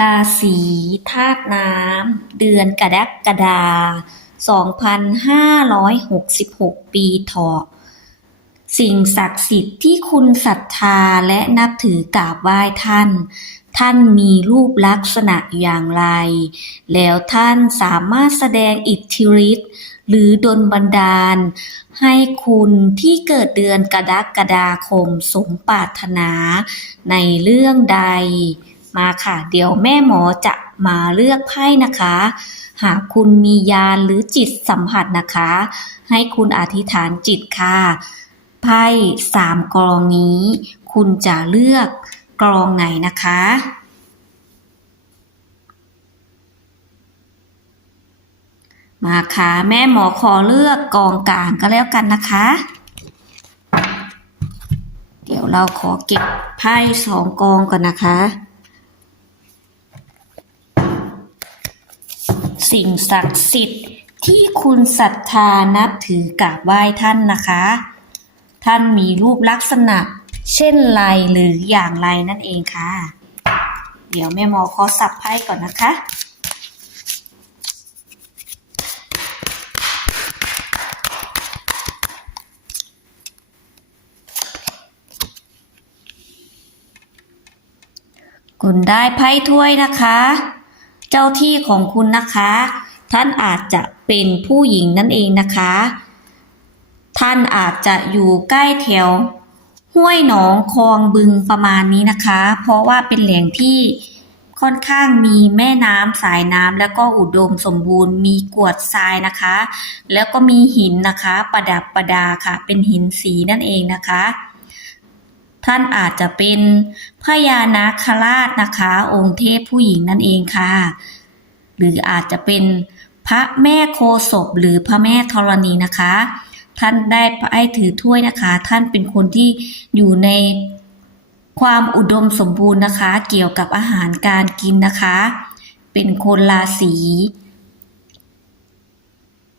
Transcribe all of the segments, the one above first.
ราศีธาตุน้ำ เดือนกรกฎาคม2566 ปีเถาะสิ่งศักดิ์สิทธิ์ที่คุณศรัทธาและนับถือกราบไหว้ท่าน ท่านมีรูปลักษณะอย่างไร แล้วท่านสามารถแสดงอิทธิฤทธิ์หรือดลบันดาล ให้คุณที่เกิดเดือนกรกฎาคมสมปรารถนาในเรื่องใด มาค่ะ เดี๋ยวแม่หมอจะมาเลือกไพ่นะคะ หากคุณมียานหรือจิตสัมผัสนะคะ ให้คุณอธิษฐานจิตค่ะ ไพ่สามกรองนี้ คุณจะเลือกกรองไหนนะคะมาค่ะแม่หมอขอเลือกกองกลางก็แล้วกันนะคะ เดี๋ยวเราขอเก็บไพ่สองกองก่อนนะคะ สิ่งศักดิ์สิทธิ์ ที่คุณศรัทธานับถือกราบไหว้ท่านนะคะ ท่านมีรูปลักษณะ เช่นไรหรืออย่างไรนั่นเองค่ะ เดี๋ยวแม่หมอขอสับไพ่ก่อนนะคะคุณได้ไพ่ถ้วยนะคะ เจ้าที่ของคุณนะคะ ท่านอาจจะเป็นผู้หญิงนั่นเองนะคะ ท่านอาจจะอยู่ใกล้แถว ห้วยหนองคลองบึงประมาณนี้นะคะ เพราะว่าเป็นแหล่งที่ค่อนข้างมีแม่น้ำสายน้ำแล้วก็อุดมสมบูรณ์มีกวดทรายนะคะ แล้วก็มีหินนะคะ ประดับประดาค่ะ เป็นหินสีนั่นเองนะคะ ท่านอาจจะเป็นพญานาคราชนะคะ องค์เทพผู้หญิงนั่นเองค่ะ หรืออาจจะเป็นพระแม่โคศพหรือพระแม่ธรณีนะคะ ท่านได้ไอ้ถือถ้วยนะคะ ท่านเป็นคนที่อยู่ในความอุดมสมบูรณ์นะคะ เกี่ยวกับอาหารการกินนะคะ เป็นคนราศี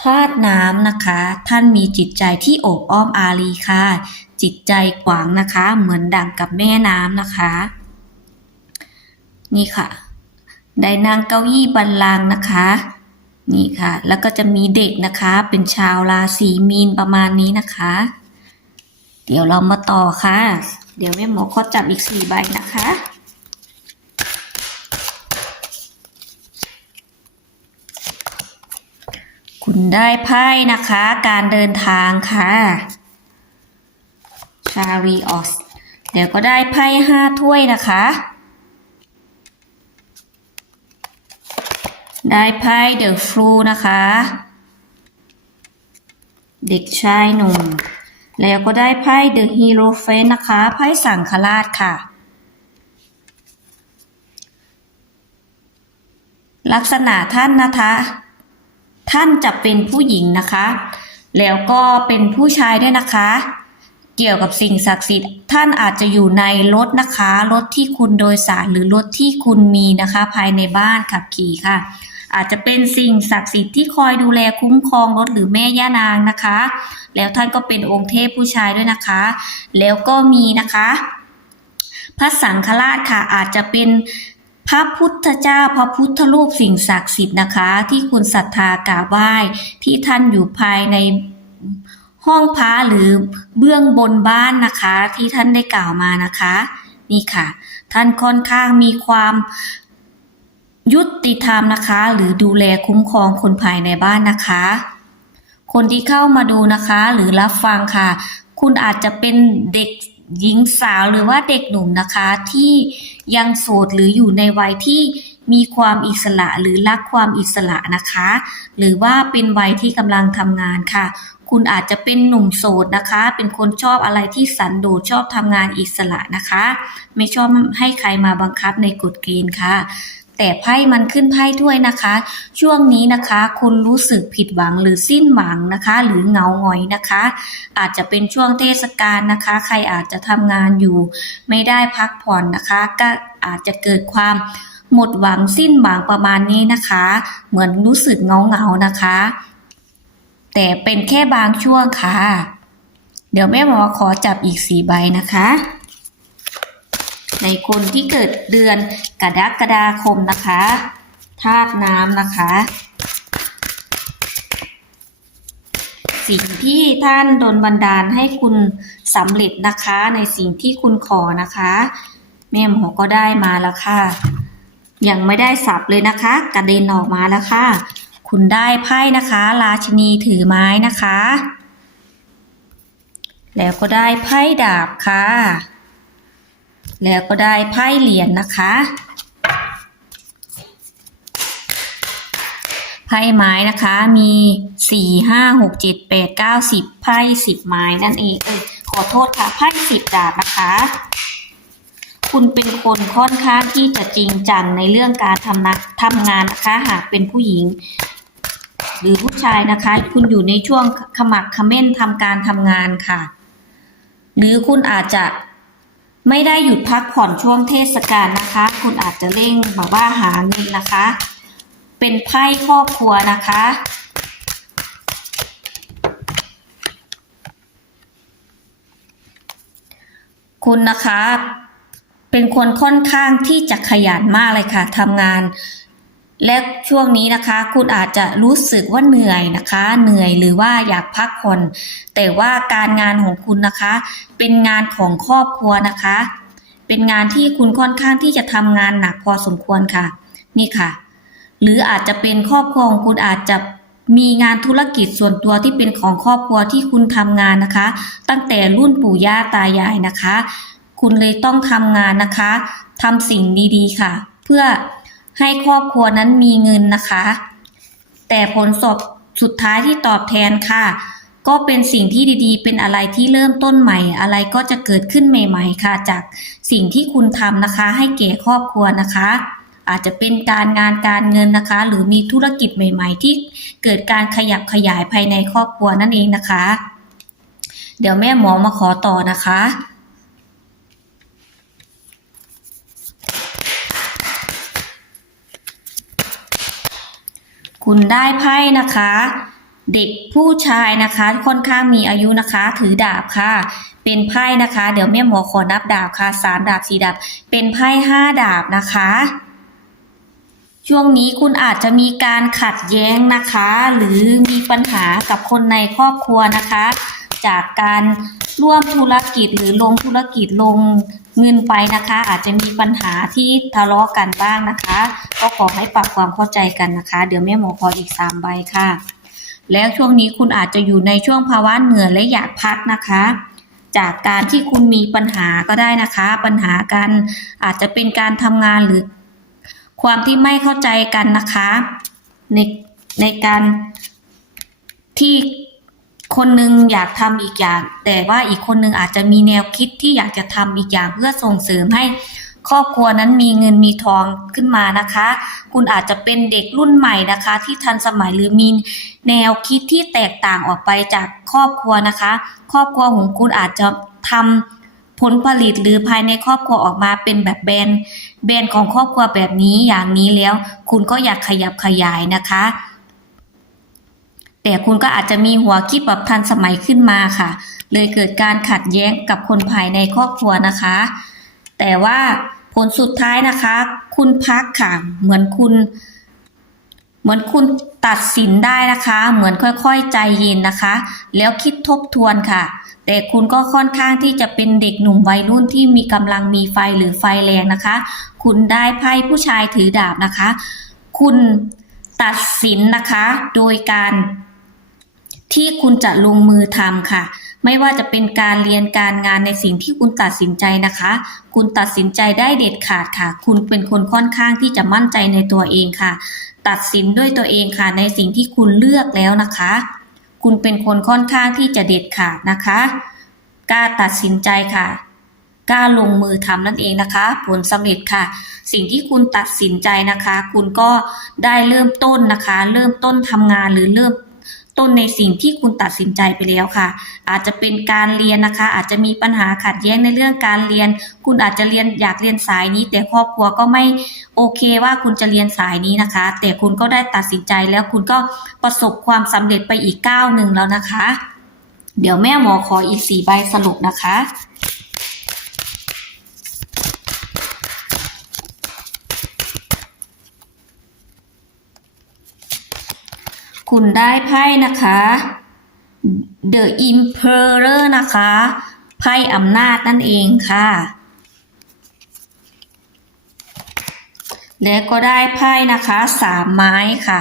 ธาตุน้ำนะคะ ท่านมีจิตใจที่โอบอ้อมอารีค่ะ จิตใจกว้างนะคะ เหมือนดั่งกับแม่น้ำนะคะ นี่ค่ะ ได้นั่งเก้าอี้บัลลังนะคะ นี่ค่ะ แล้วก็จะมีเด็กนะคะ เป็นชาวราศีมีนประมาณนี้นะคะ เดี๋ยวเรามาต่อค่ะ เดี๋ยวแม่หมอขอจับอีกสี่ใบนะคะ คุณได้ไพ่นะคะ การเดินทางค่ะชารีออสเดี๋ยวก็ได้ไพ่ห้าถ้วยนะคะ ได้ไพ่เดอะฟลูนะคะ เด็กชายหนุ่ม แล้วก็ได้ไพ่เดอะฮีโร่เฟนนะคะ ไพ่สังฆราชค่ะ ลักษณะท่านนะคะ ท่านจะเป็นผู้หญิงนะคะ แล้วก็เป็นผู้ชายด้วยนะคะ เกี่ยวกับสิ่งศักดิ์สิทธิ์ท่านอาจจะอยู่ในรถนะคะ รถที่คุณโดยสารหรือรถที่คุณมีนะคะ ภายในบ้านขับขี่ค่ะ อาจจะเป็นสิ่งศักดิ์สิทธิ์ที่คอยดูแลคุ้มครองรถหรือแม่ย่านางนะคะ แล้วท่านก็เป็นองค์เทพผู้ชายด้วยนะคะ แล้วก็มีนะคะพระสังฆราชค่ะอาจจะเป็น พระพุทธเจ้าพระพุทธรูปสิ่งศักดิ์สิทธิ์นะคะ ที่คุณศรัทธากราบไหว้ที่ท่านอยู่ภายในห้องพระหรือเบื้องบนบ้านนะคะ ที่ท่านได้กล่าวมานะคะ นี่ค่ะ ท่านค่อนข้างมีความยุติธรรมนะคะ หรือดูแลคุ้มครองคนภายในบ้านนะคะ คนที่เข้ามาดูนะคะ หรือรับฟังค่ะ คุณอาจจะเป็นเด็ก หญิงสาวหรือว่าเด็กหนุ่มนะคะ ที่ยังโสดหรืออยู่ในวัยที่มีความอิสระหรือรักความอิสระนะคะ หรือว่าเป็นวัยที่กำลังทำงานค่ะ คุณอาจจะเป็นหนุ่มโสดนะคะ เป็นคนชอบอะไรที่สันโดษชอบทำงานอิสระนะคะ ไม่ชอบให้ใครมาบังคับในกฎเกณฑ์ค่ะ แต่ไพ่มันขึ้นไพ่ถ้วยนะคะ ช่วงนี้นะคะ คุณรู้สึกผิดหวังหรือสิ้นหวังนะคะ หรือเหงาหงอยนะคะ อาจจะเป็นช่วงเทศกาลนะคะ ใครอาจจะทำงานอยู่ ไม่ได้พักผ่อนนะคะ ก็อาจจะเกิดความหมดหวังสิ้นหวังประมาณนี้นะคะ เหมือนรู้สึกเงาเงานะคะ แต่เป็นแค่บางช่วงค่ะ เดี๋ยวแม่หมอขอจับอีกสี่ใบนะคะ ในคนที่เกิดเดือนกรกฎาคมนะคะธาตุน้ำนะคะ สิ่งที่ท่านโดลบันดาลให้คุณสำเร็จนะคะ ในสิ่งที่คุณขอนะคะแม่หมอก็ได้มาแล้วค่ะ ยังไม่ได้สับเลยนะคะ กระเด็นออกมาแล้วค่ะ คุณได้ไพ่นะคะ ราชินีถือไม้นะคะ แล้วก็ได้ไพ่ดาบค่ะ แล้วก็ได้ไพ่เหรียญนะคะ ไพ่ไม้นะคะมีสี่ห้าหกเจ็ดแปดเก้าสิบไพ่สิบไม้นั่นเองเออขอโทษค่ะไพ่สิบดาบนะคะ คุณเป็นคนค่อนข้างที่จะจริงจังในเรื่องการทำนะทำงานนะคะ หากเป็นผู้หญิง หรือผู้ชายนะคะ คุณอยู่ในช่วงขมักขม้นทำการทำงานค่ะ หรือคุณอาจจะ ไม่ได้หยุดพักผ่อนช่วงเทศกาลนะคะ คุณอาจจะเร่งแบบว่าหาเงินนะคะ เป็นไพ่ครอบครัวนะคะ คุณนะคะ เป็นคนค่อนข้างที่จะขยันมากเลยค่ะทำงาน และช่วงนี้นะคะคุณอาจจะรู้สึกว่าเหนื่อยนะคะ เหนื่อยหรือว่าอยากพักผ่อนแต่ว่าการงานของคุณนะคะ เป็นงานของครอบครัวนะคะ เป็นงานที่คุณค่อนข้างที่จะทำงานหนักพอสมควรค่ะ นี่ค่ะ หรืออาจจะเป็นครอบครัวของคุณอาจจะมีงานธุรกิจส่วนตัวที่เป็นของครอบครัวที่คุณทำงานนะคะ ตั้งแต่รุ่นปู่ย่าตายายนะคะ คุณเลยต้องทำงานนะคะทำสิ่งดีๆค่ะ เพื่อ ให้ครอบครัวนั้นมีเงินนะคะ แต่ผลสอบสุดท้ายที่ตอบแทนค่ะ ก็เป็นสิ่งที่ดีๆ เป็นอะไรที่เริ่มต้นใหม่ อะไรก็จะเกิดขึ้นใหม่ ๆ ค่ะ จากสิ่งที่คุณทำนะคะ ให้แก่ครอบครัวนะคะ อาจจะเป็นการงานการเงินนะคะ หรือมีธุรกิจใหม่ ๆ ที่เกิดการขยับขยายภายในครอบครัวนั่นเองนะคะ เดี๋ยวแม่หมอมาขอต่อนะคะ คุณได้ไพ่นะคะ เด็กผู้ชายนะคะ ค่อนข้างมีอายุนะคะ ถือดาบค่ะ เป็นไพ่นะคะ เดี๋ยวแม่หมอขอนับดาบค่ะสามดาบสี่ดาบ เป็นไพ่ห้าดาบนะคะ ช่วงนี้คุณอาจจะมีการขัดแย้งนะคะ หรือมีปัญหากับคนในครอบครัวนะคะ จากการร่วมธุรกิจหรือลงธุรกิจลงเงินไปนะคะ อาจจะมีปัญหาที่ทะเลาะกันบ้างนะคะ ก็ขอให้ปรับความเข้าใจกันนะคะ เดี๋ยวแม่หมอขออีกสามใบค่ะ แล้วช่วงนี้คุณอาจจะอยู่ในช่วงภาวะเหนื่อยและอยากพักนะคะจากการที่คุณมีปัญหาก็ได้นะคะ ปัญหากันอาจจะเป็นการทำงานหรือความที่ไม่เข้าใจกันนะคะ ในในการที่ คนหนึงอยากทำอีกอย่าง แต่ว่าอีกคนหนึงอาจจะมีแนวคิดที่อยากจะทำอีกอย่างเพื่อส่งเสริมให้ครอบครัวนั้นมีเงินมีทองขึ้นมานะคะ คุณอาจจะเป็นเด็กรุ่นใหม่นะคะ ที่ทันสมัยหรือมีแนวคิดที่แตกต่างออกไปจากครอบครัวนะคะ ครอบครัวของคุณอาจจะทำผลผลิตหรือภายในครอบครัวออกมาเป็นแบบแบรนด์แบรนด์ของครอบครัวแบบนี้อย่างนี้แล้ว คุณก็อยากขยับขยายนะคะ แต่คุณก็อาจจะมีหัวคิดแบบทันสมัยขึ้นมาค่ะ เลยเกิดการขัดแย้งกับคนภายในครอบครัวนะคะ แต่ว่าผลสุดท้ายนะคะ คุณพักค่ะ เหมือนคุณ เหมือนคุณตัดสินได้นะคะ เหมือนค่อยๆใจเย็นนะคะ แล้วคิดทบทวนค่ะ แต่คุณก็ค่อนข้างที่จะเป็นเด็กหนุ่มวัยรุ่นที่มีกำลังมีไฟหรือไฟแรงนะคะ คุณได้ไพ่ผู้ชายถือดาบนะคะ คุณตัดสินนะคะ โดยการ ที่คุณจะลงมือทำค่ะ ไม่ว่าจะเป็นการเรียนการงานในสิ่งที่คุณตัดสินใจนะคะ คุณตัดสินใจได้เด็ดขาดค่ะ คุณเป็นคนค่อนข้างที่จะมั่นใจในตัวเองค่ะ ตัดสินด้วยตัวเองค่ะ ในสิ่งที่คุณเลือกแล้วนะคะ คุณเป็นคนค่อนข้างที่จะเด็ดขาดนะคะกล้าตัดสินใจค่ะกล้าลงมือทำนั่นเองนะคะ ผลสำเร็จค่ะ สิ่งที่คุณตัดสินใจนะคะ คุณก็ได้เริ่มต้นนะคะ เริ่มต้นทำงานหรือเริ่ม ต้นในสิ่งที่คุณตัดสินใจไปแล้วค่ะ อาจจะเป็นการเรียนนะคะ อาจจะมีปัญหาขัดแย้งในเรื่องการเรียน คุณอาจจะเรียนอยากเรียนสายนี้ แต่ครอบครัวก็ไม่โอเคว่าคุณจะเรียนสายนี้นะคะ แต่คุณก็ได้ตัดสินใจแล้วคุณก็ประสบความสำเร็จไปอีกก้าวหนึ่งแล้วนะคะ เดี๋ยวแม่หมอขออีกสี่ใบสรุปนะคะ คุณได้ไพ่นะคะ The Emperor นะคะ ไพ่อำนาจนั่นเองค่ะ และก็ได้ไพ่นะคะสามไม้ค่ะ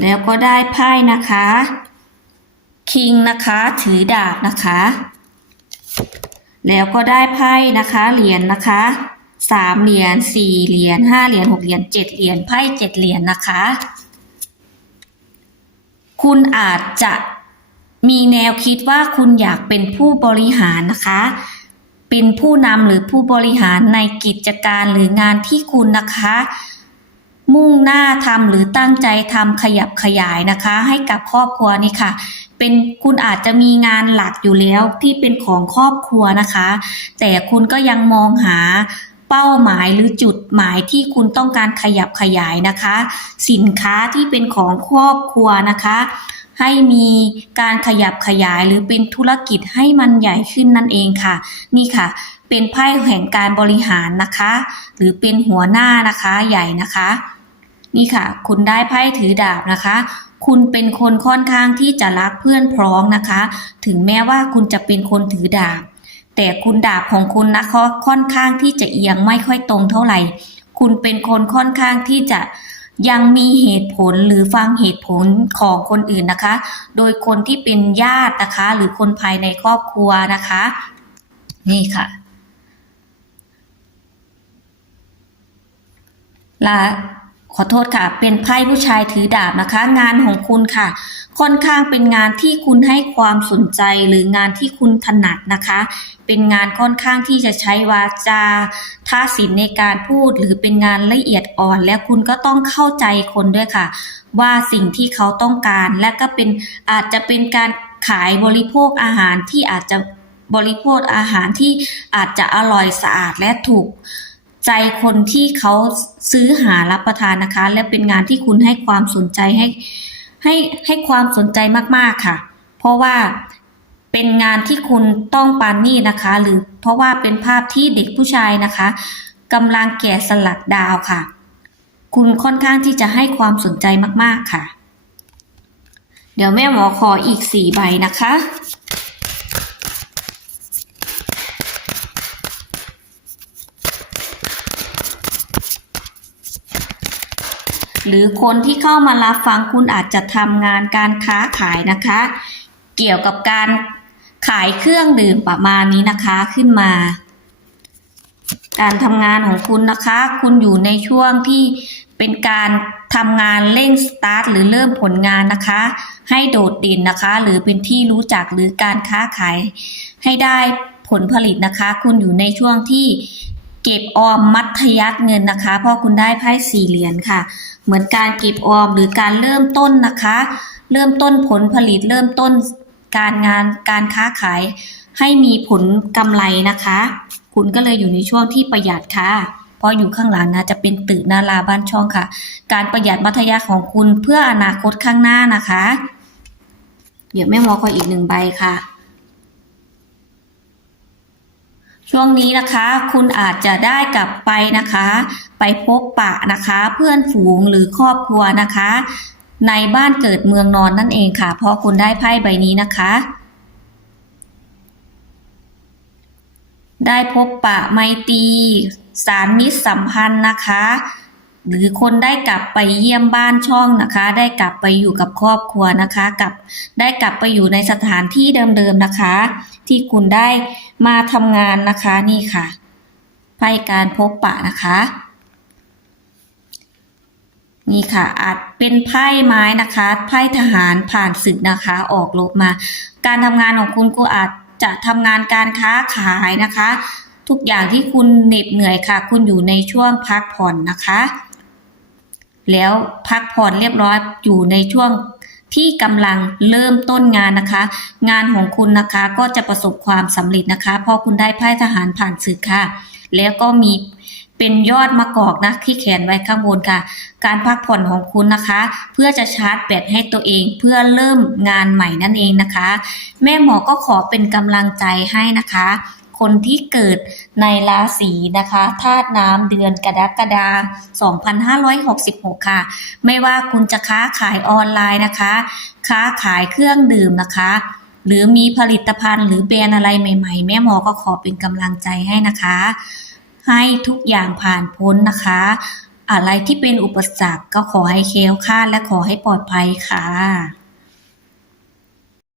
แล้วก็ได้ไพ่นะคะคิงนะคะถือดาบนะคะ แล้วก็ได้ไพ่นะคะเหรียญนะคะ สามเหรียญสี่เหรียญห้าเหรียญหกเหรียญเจ็ดเหรียญไพ่เจ็ดเหรียญนะคะ คุณอาจจะมีแนวคิดว่าคุณอยากเป็นผู้บริหารนะคะ เป็นผู้นำหรือผู้บริหารในกิจการหรืองานที่คุณนะคะ มุ่งหน้าทำหรือตั้งใจทำขยับขยายนะคะ ให้กับครอบครัวนี่ค่ะเป็นคุณอาจจะมีงานหลักอยู่แล้วที่เป็นของครอบครัวนะคะ แต่คุณก็ยังมองหา เป้าหมายหรือจุดหมายที่คุณต้องการขยับขยายนะคะ สินค้าที่เป็นของครอบครัวนะคะ ให้มีการขยับขยายหรือเป็นธุรกิจให้มันใหญ่ขึ้นนั่นเองค่ะ นี่ค่ะ เป็นไพ่แห่งการบริหารนะคะ หรือเป็นหัวหน้านะคะใหญ่นะคะ นี่ค่ะ คุณได้ไพ่ถือดาบนะคะคุณเป็นคนค่อนข้างที่จะรักเพื่อนพ้องนะคะ ถึงแม้ว่าคุณจะเป็นคนถือดาบ แต่คุณดาบของคุณนะคะค่อนข้างที่จะเอียงไม่ค่อยตรงเท่าไหร่ คุณเป็นคนค่อนข้างที่จะยังมีเหตุผลหรือฟังเหตุผลของคนอื่นนะคะ โดยคนที่เป็นญาตินะคะ หรือคนภายในครอบครัวนะคะ นี่ค่ะและ ขอโทษค่ะ เป็นไพ่ผู้ชายถือดาบนะคะ งานของคุณค่ะ ค่อนข้างเป็นงานที่คุณให้ความสนใจหรืองานที่คุณถนัดนะคะ เป็นงานค่อนข้างที่จะใช้วาจาท่าศิลในการพูดหรือเป็นงานละเอียดอ่อน และคุณก็ต้องเข้าใจคนด้วยค่ะ ว่าสิ่งที่เขาต้องการ และก็เป็นอาจจะเป็นการขายบริโภคอาหารที่อาจจะบริโภคอาหารที่อาจจะอร่อยสะอาดและถูก ใจคนที่เขาซื้อหารับประทานนะคะ และเป็นงานที่คุณให้ความสนใจให้ให้ให้ความสนใจมากๆค่ะ เพราะว่าเป็นงานที่คุณต้องปานนี่นะคะ หรือเพราะว่าเป็นภาพที่เด็กผู้ชายนะคะกำลังแกะสลักดาวค่ะ คุณค่อนข้างที่จะให้ความสนใจมากๆค่ะ เดี๋ยวแม่หมอขออีกสี่ใบนะคะ หรือคนที่เข้ามารับฟังคุณอาจจะทำงานการค้าขายนะคะ เกี่ยวกับการขายเครื่องดื่มประมาณนี้นะคะขึ้นมา การทำงานของคุณนะคะ คุณอยู่ในช่วงที่เป็นการทำงานเร่งสตาร์ทหรือเริ่มผลงานนะคะ ให้โดดเด่นนะคะ หรือเป็นที่รู้จักหรือการค้าขายให้ได้ผลผลิตนะคะ คุณอยู่ในช่วงที่ เก็บออมมัธยัสถ์เงินนะคะพราะคุณได้ไพ่สี่เหรียญค่ะ เหมือนการเก็บออมหรือการเริ่มต้นนะคะ เริ่มต้นผลผลิตเริ่มต้นการงานการค้าขาย ให้มีผลกำไรนะคะ คุณก็เลยอยู่ในช่วงที่ประหยัดค่ะเพราะอยู่ข้างหลังนะจะเป็นตึกนาราบ้านช่องค่ะ การประหยัดมัธยัสถ์ของคุณเพื่ออนาคตข้างหน้านะคะ เดี๋ยวแม่หมอขออีกหนึ่งใบค่ะ ช่วงนี้นะคะคุณอาจจะได้กลับไปนะคะ ไปพบปะนะคะ เพื่อนฝูงหรือครอบครัวนะคะ ในบ้านเกิดเมืองนอนนั่นเองค่ะ เพราะคุณได้ไพ่ใบนี้นะคะ ได้พบปะไมตรีสารมิตรสัมพันธ์นะคะ หรือคนได้กลับไปเยี่ยมบ้านช่องนะคะ ได้กลับไปอยู่กับครอบครัวนะคะกับได้กลับไปอยู่ในสถานที่เดิมๆนะคะ ที่คุณได้มาทำงานนะคะนี่ค่ะไพ่การพบปะนะคะนี่ค่ะอาจเป็นไพ่ไม้นะคะไพ่ทหารผ่านศึกนะคะ ออกรบมา การทำงานของคุณก็อาจจะทำงานการค้าขายนะคะ ทุกอย่างที่คุณเหน็ดเหนื่อยค่ะ คุณอยู่ในช่วงพักผ่อนนะคะ แล้วพักผ่อนเรียบร้อยอยู่ในช่วงที่กำลังเริ่มต้นงานนะคะ งานของคุณนะคะก็จะประสบความสำเร็จนะคะ เพราะคุณได้ไพ่ทหารผ่านศึกค่ะ แล้วก็มีเป็นยอดมะกอกนะที่แขนไว้ข้างบนค่ะ การพักผ่อนของคุณนะคะ เพื่อจะชาร์จแบตให้ตัวเองเพื่อเริ่มงานใหม่นั่นเองนะคะ แม่หมอก็ขอเป็นกำลังใจให้นะคะ คนที่เกิดในราศีนะคะธาตุน้ำเดือนกรกฎาคม2566 ค่ะ ไม่ว่าคุณจะค้าขายออนไลน์นะคะ ค้าขายเครื่องดื่มนะคะหรือมีผลิตภัณฑ์หรือแบรนด์อะไรใหม่ ๆ แม่หมอก็ขอเป็นกำลังใจให้นะคะ ให้ทุกอย่างผ่านพ้นนะคะ อะไรที่เป็นอุปสรรคก็ขอให้เคล้วคลาดและขอให้ปลอดภัยค่ะ